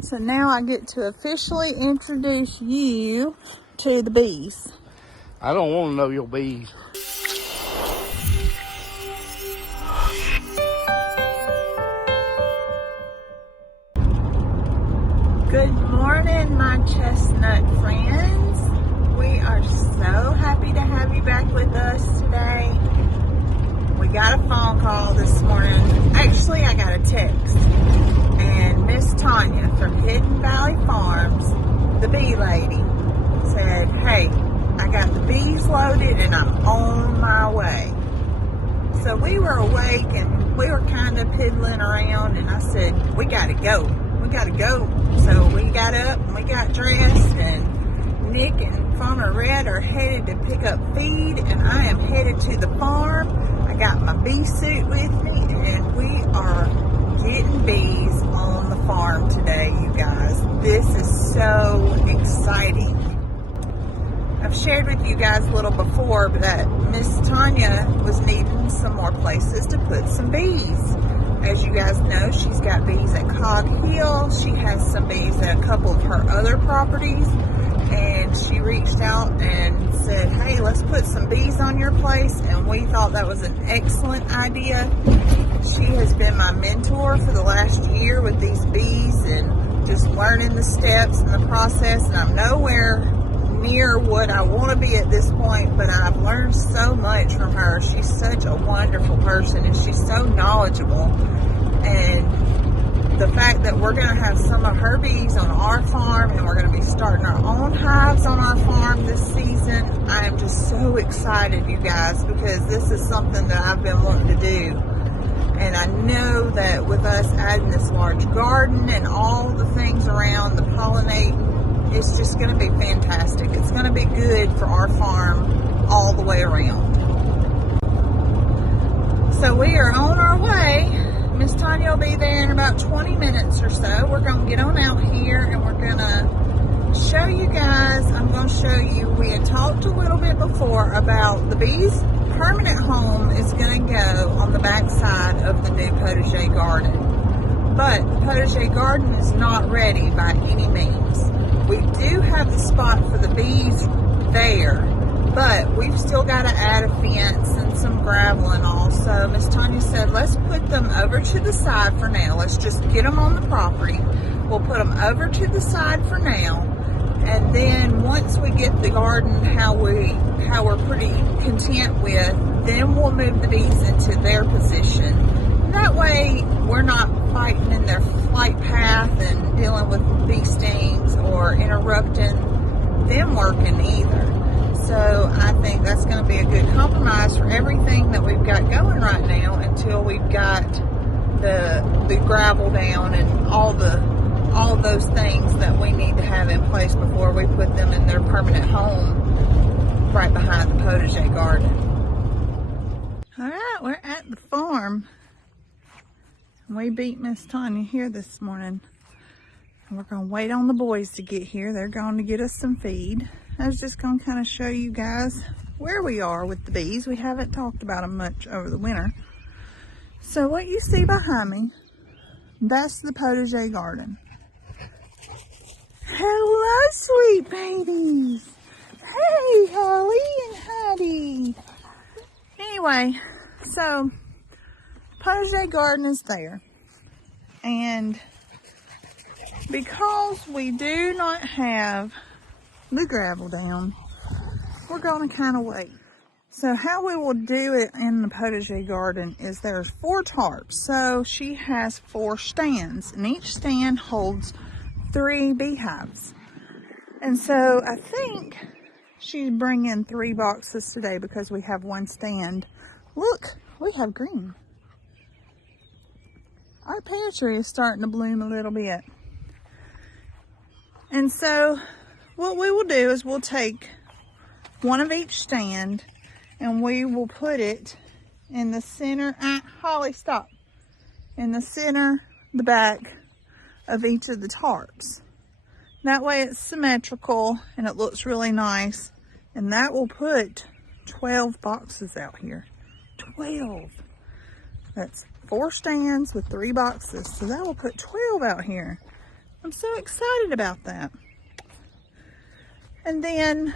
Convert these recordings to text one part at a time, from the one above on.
So now I get to officially introduce you to the bees. I don't want to know your bees. Good morning, my chestnut friends. We are so happy to have you back with us today. We got a phone call this morning. Actually, I got a text. And Miss Tanya from Hidden Valley Farms, the bee lady, said, hey, I got the bees loaded and I'm on my way. So we were awake and we were kind of piddling around, and I said, we got to go. We got to go. So we got up and we got dressed, and Nick and Farmer Red are headed to pick up feed, and I am headed to the farm. I got my bee suit with me, and we are getting bees on the farm today, you guys. This is so exciting. I've shared with you guys a little before that Miss Tanya was needing some more places to put some bees. As you guys know, she's got bees at Cog Hill. She has some bees at a couple of her other properties. And she reached out and said, hey, let's put some bees on your place. And we thought that was an excellent idea. She has been my mentor for the last year with these bees and just learning the steps and the process. And I'm nowhere near what I want to be at this point, but I've learned so much from her. She's such a wonderful person, and she's so knowledgeable. And the fact that we're going to have some of her bees on our farm, and we're going to be starting our own hives on our farm this season, I am just so excited, you guys, because this is something that I've been wanting to do. And I know that with us adding this large garden and all the things around, the pollinating, it's just going to be fantastic. It's going to be good for our farm all the way around. So we are on our way. Miss Tanya will be there in about 20 minutes or so. We're going to get on out here and we're going to show you guys. I'm going to show you. We had talked a little bit before about the bees' permanent home is going to go on the back side of the new potager garden. But the potager garden is not ready by any means. We do have the spot for the bees there, but we've still got to add a fence and some gravel and all. So Miss Tanya said, let's put them over to the side for now. Let's just get them on the property. We'll put them over to the side for now. And then once we get the garden how we're pretty content with, then we'll move the bees into their position. That way we're not fighting in their flight path and dealing with bee stings or interrupting them working either. So I think that's going to be a good compromise for everything that we've got going right now until we've got the gravel down and all those things that we need to have in place before we put them in their permanent home right behind the potager garden. All right, we're at the farm. We beat Miss Tanya here this morning. We're going to wait on the boys to get here. They're going to get us some feed. I was just going to kind of show you guys where we are with the bees. We haven't talked about them much over the winter. So what you see behind me, that's the potager garden. Hello, sweet babies. Hey, Holly and Heidi. Anyway, so potager garden is there, and because we do not have the gravel down, we're going to kind of wait. So how we will do it in the potager garden is there's 4 tarps. So she has 4 stands, and each stand holds 3 beehives. And so I think she's bringing 3 boxes today because we have 1 stand. Look, we have green. Our pear tree is starting to bloom a little bit. And so what we will do is we'll take 1 of each stand and we will put it in the center. Holly, stop. In the center, the back of each of the tarps. That way it's symmetrical and it looks really nice. And that will put 12 boxes out here. 12. That's 4 stands with 3 boxes. So that will put 12 out here. I'm so excited about that. And then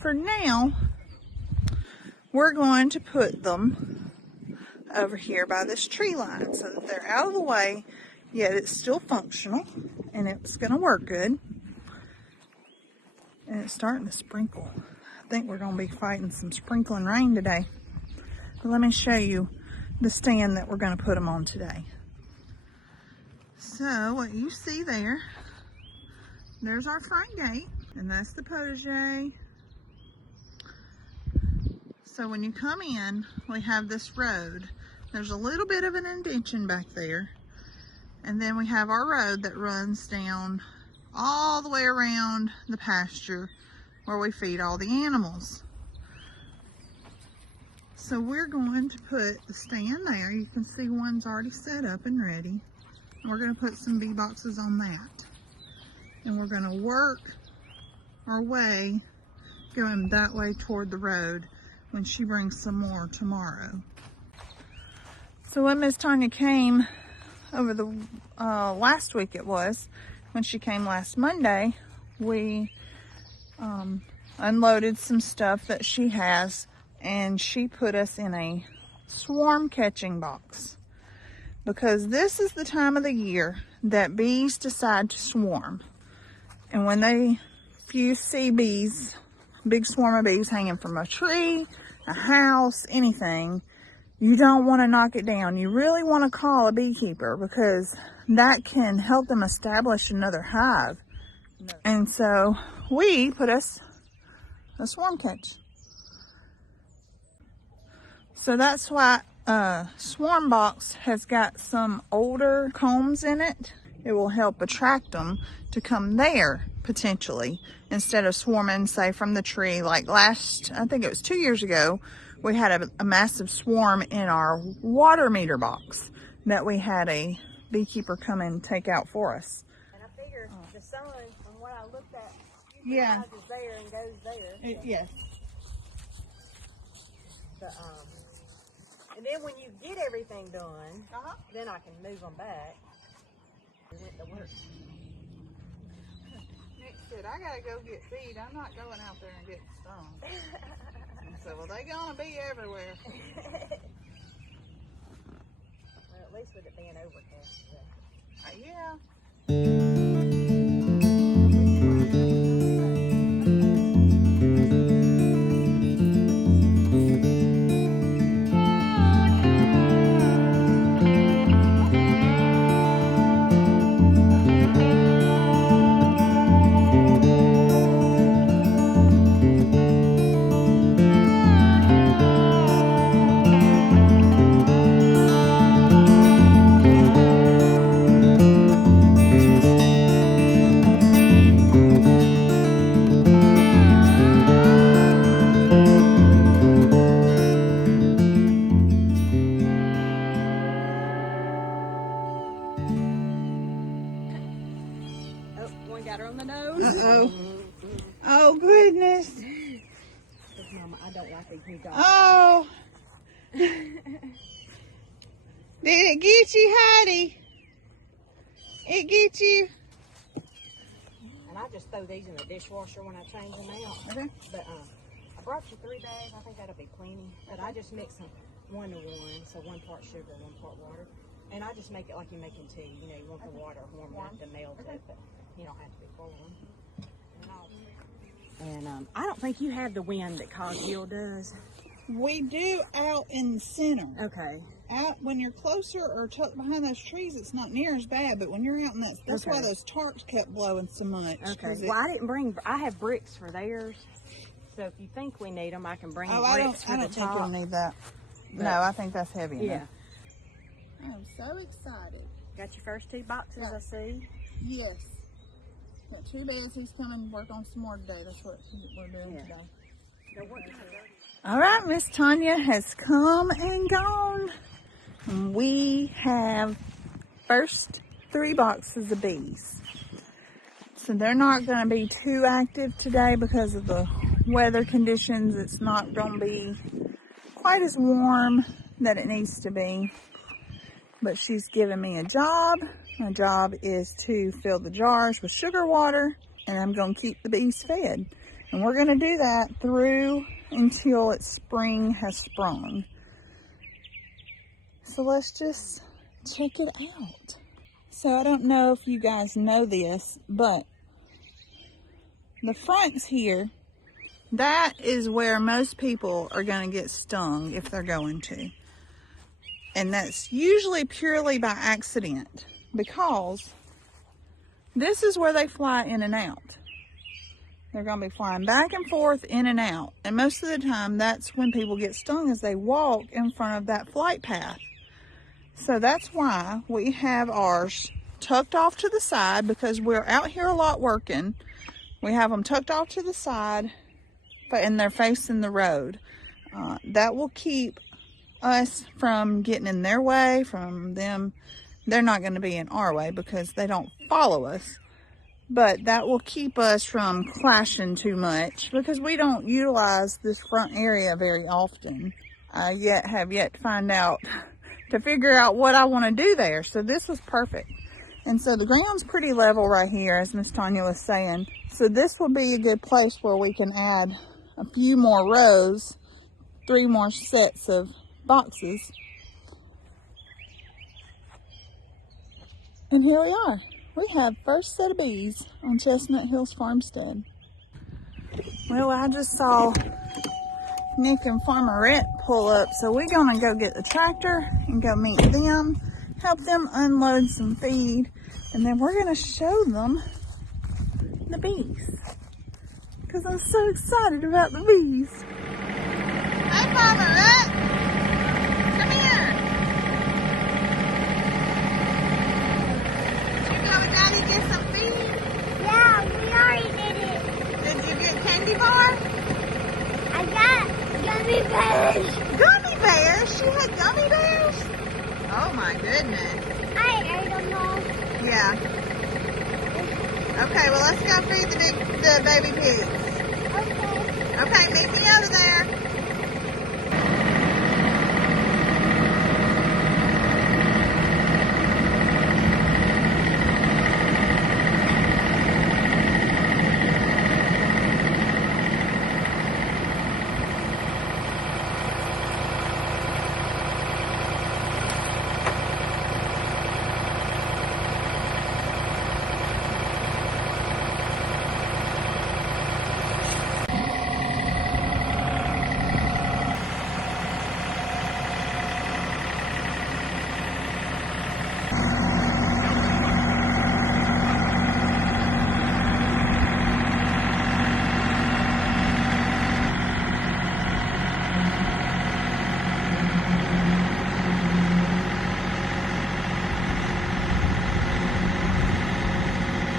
for now, we're going to put them over here by this tree line so that they're out of the way, yet it's still functional and it's going to work good. And it's starting to sprinkle. I think we're going to be fighting some sprinkling rain today. But let me show you the stand that we're going to put them on today. So what you see there, there's our front gate, and that's the potager. So when you come in, we have this road. There's a little bit of an indentation back there. And then we have our road that runs down all the way around the pasture where we feed all the animals. So we're going to put the stand there. You can see one's already set up and ready. We're going to put some bee boxes on that. And we're going to work our way going that way toward the road when she brings some more tomorrow. So when Miss Tanya came over the last week, it was, when she came last Monday, we unloaded some stuff that she has, and she put us in a swarm catching box, because this is the time of the year that bees decide to swarm. And when if you see bees, big swarm of bees hanging from a tree, a house, anything, you don't want to knock it down. You really want to call a beekeeper, because that can help them establish another hive. And so we put us a swarm catch. So that's why swarm box has got some older combs in it. It will help attract them to come there potentially, instead of swarming, say, from the tree. Like I think it was 2 years ago, we had a massive swarm in our water meter box that we had a beekeeper come and take out for us. And I figured the sun, from what I looked at, Yeah. rises there and goes there. Yes. But, and then when you get everything done, then I can move them back. We went to work. Nick said, I gotta go get feed. I'm not going out there and getting stung. I said, well, they gonna be everywhere. Well, at least with it being overcast today. Yeah. One got her on the nose. Uh-oh. Oh, goodness. Mama, I don't like these new dogs. Oh. Did it get you, Heidi? It get you? And I just throw these in the dishwasher when I change them out. Okay. But I brought you 3 bags. I think that'll be plenty. But I just mix them 1 to 1, so 1 part sugar, 1 part water. And I just make it like you're making tea. You know, you want the water warm enough to melt it, but you don't have to be boiling. And I don't think you have the wind that Cosgill does. We do out in the center. Okay. Out when you're closer or tucked behind those trees, it's not near as bad. But when you're out in that's why those tarps kept blowing so much. Okay. Well, I didn't bring. I have bricks for theirs. So if you think we need them, I can bring bricks for the top. I don't think you'll need that. No, I think that's heavy enough. Yeah. I'm so excited. Got your first 2 boxes, I see. Yes. Got 2 beds. He's coming to work on some more today. That's what we're doing today. All right, Miss Tanya has come and gone. And we have first 3 boxes of bees. So they're not going to be too active today because of the weather conditions. It's not going to be quite as warm that it needs to be. But she's given me a job My job is to fill the jars with sugar water, and I'm going to keep the bees fed. And we're going to do that through until its spring has sprung. So let's just check it out. So I don't know if you guys know this, but the fronts here, that is where most people are going to get stung if they're going to. And that's usually purely by accident, because this is where they fly in and out. They're going to be flying back and forth, in and out. And most of the time, that's when people get stung, as they walk in front of that flight path. So that's why we have ours tucked off to the side, because we're out here a lot working. We have them tucked off to the side, and they're facing the road. That will keep us from getting in their way, from them. They're not going to be in our way because they don't follow us. But that will keep us from clashing too much, because we don't utilize this front area very often. I have yet to find out, to figure out what I want to do there. So this was perfect. And so the ground's pretty level right here, as Miss Tanya was saying. So this will be a good place where we can add a few more rows, 3 more sets of boxes. And here we are. We have first set of bees on Chestnut Hills Farmstead. Well, I just saw Nick and Farmerette pull up, so we're gonna go get the tractor and go meet them, help them unload some feed, and then we're gonna show them the bees, because I'm so excited about the bees. Hey, Farmerette, come here. Daddy get some feed? Yeah, we already did it. Did you get candy bar? I got gummy bears. Gummy bears? She had gummy bears? Oh my goodness. I don't know. Yeah. Okay, well let's go feed the baby pigs. Okay. Okay, meet me over there.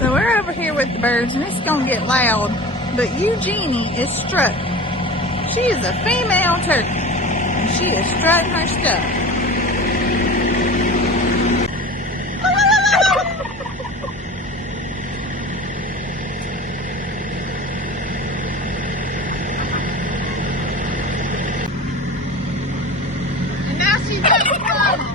So we're over here with the birds, and it's gonna get loud, but Eugenie is strut. She is a female turkey, and she is strutting her stuff. And now she's having fun.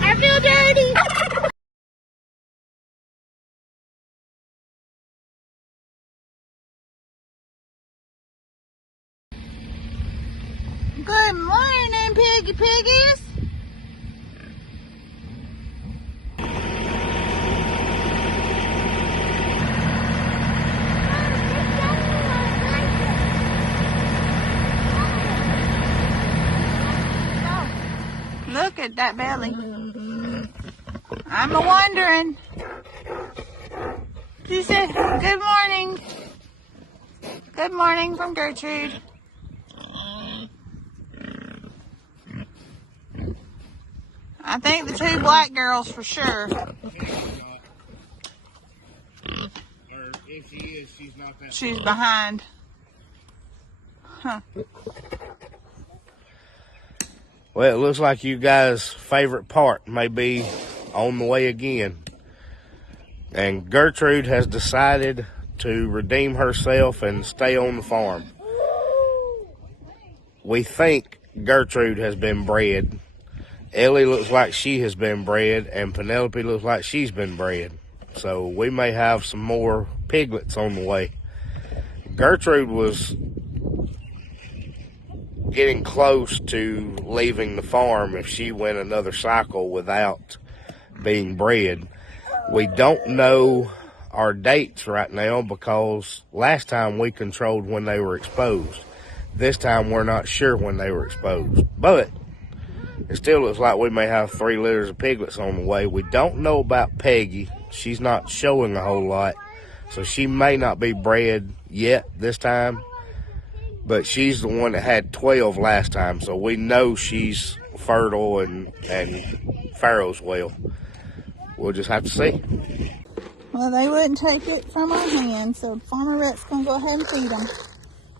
I feel dirty. Good morning, piggy piggies. Look at that belly. I'm a wondering. She said, good morning. Good morning from Gertrude. I think the two black girls for sure. Or if she is, she's not that. She's behind. Huh. Well, it looks like you guys' favorite part may be on the way again. And Gertrude has decided to redeem herself and stay on the farm. We think Gertrude has been bred. Ellie looks like she has been bred, and Penelope looks like she's been bred. So we may have some more piglets on the way. Gertrude was getting close to leaving the farm if she went another cycle without being bred. We don't know our dates right now because last time we controlled when they were exposed. This time we're not sure when they were exposed, but it still looks like we may have 3 litters of piglets on the way. We don't know about Peggy. She's not showing a whole lot, so she may not be bred yet this time, but she's the one that had 12 last time, so we know she's fertile and farrows well. We'll just have to see. Well, they wouldn't take it from our hands, so Farmer Rhett's going to go ahead and feed them.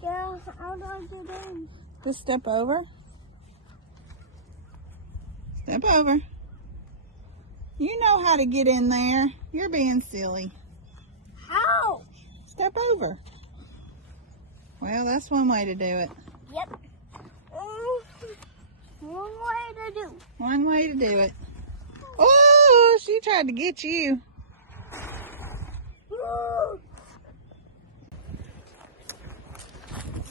Yeah, how do I get in? Just step over. Step over. You know how to get in there. You're being silly. How? Step over. Well, that's one way to do it. Yep. One way to do. One way to do it. Oh, she tried to get you.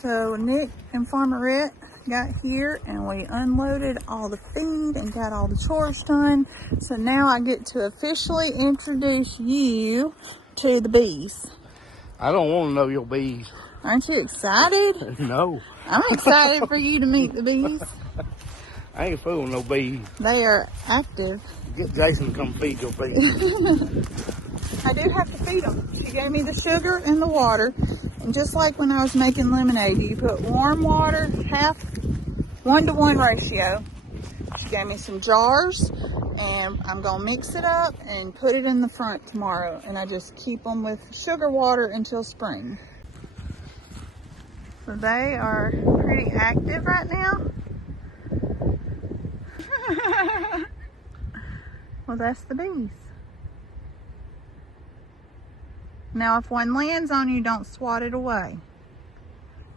So Nick and Farmer Rhett got here and we unloaded all the feed and got all the chores done. So now I get to officially introduce you to the bees. I don't want to know your bees. Aren't you excited? No. I'm excited for you to meet the bees. I ain't fooling no bees. They are active. Get Jason to come feed your bees. I do have to feed them. She gave me the sugar and the water. And just like when I was making lemonade, you put warm water, 1-to-1 ratio. She gave me some jars, and I'm going to mix it up and put it in the front tomorrow. And I just keep them with sugar water until spring. So they are pretty active right now. Well, that's the bees. Now, if one lands on you, don't swat it away.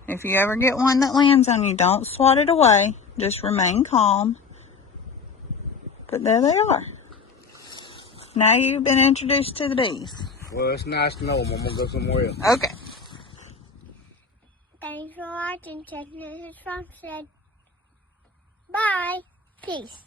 If you ever get one that lands on you, don't swat it away. Just remain calm. But there they are. Now you've been introduced to the bees. Well, it's nice to know them. I'm going to go somewhere else. Okay. Thanks for watching Chestnut Farmstead. Bye. Peace.